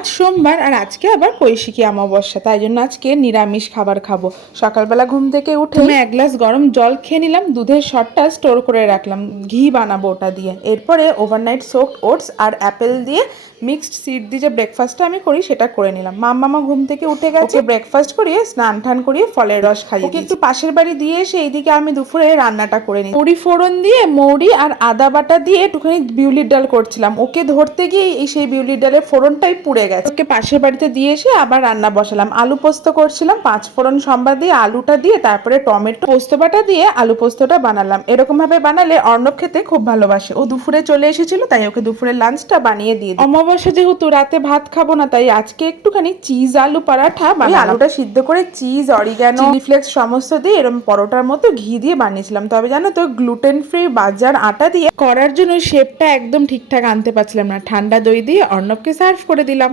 আজ সোমবার আর আজকে আবার কৈশিকী অমাবস্যা, তাই জন্য আজকে নিরামিষ খাবার খাবো। সকালবেলা ঘুম থেকে উঠে আমি এক গ্লাস গরম জল খেয়ে নিলাম, দুধের শটটা স্টোর করে রাখলাম, ঘি বানাবো ওটা দিয়ে। এরপরে ওভারনাইট সোকড ওটস আর অ্যাপেল দিয়ে মিক্সড সিড দিয়ে যে ব্রেকফাস্টটা আমি করি সেটা করে নিলাম। মাম্মা ঘুম থেকে উঠে গেছে, ব্রেকফাস্ট করিয়ে স্নান টান করিয়ে ফলের রস খাইয়ে ওকে একটু পাশের বাড়ি দিয়ে এসে এইদিকে আমি দুপুরে রান্নাটা করে নিই। মুড়ি ফোড়ন দিয়ে মৌরি আর আদা বাটা দিয়ে একটুখানি বিউলির ডাল করছিলাম, ওকে ধরতে গিয়ে সেই বিউলির ডালের ফোড়নটাই পুড়ে গেছে। ওকে পাশের বাড়িতে দিয়ে এসে আবার রান্না বসালাম। আলু পোস্ত করছিলাম, 5 ফোড়ন সম্বার দিয়ে আলুটা দিয়ে তারপরে টমেটো পোস্ত বাটা দিয়ে আলু পোস্তটা বানালাম। এরকম ভাবে বানালে অর্ণব খেতে খুব ভালোবাসে। ও দুপুরে চলে এসেছিল, তাই ওকে দুপুরের লাঞ্চটা বানিয়ে দিয়ে দিই। অমাবস্যা যেহেতু রাতে ভাত খাবো না, তাই আজকে একটুখানি চিজ আলু পরাঠা বানালাম। আলুটা সিদ্ধ করে চিজ, অরিগ্যানো, চিলি ফ্লেক্স সমস্ত দিয়ে এরকম পরোটার মতো ঘি দিয়ে বানিয়েছিলাম। তবে জানো তো, গ্লুটেন ফ্রি বাজার আটা দিয়ে করার জন্য শেপটা একদম ঠিকঠাক আনতে পারছিলাম না। ঠান্ডা দই দিয়ে অর্ণবকে সার্ভ করে দিলাম।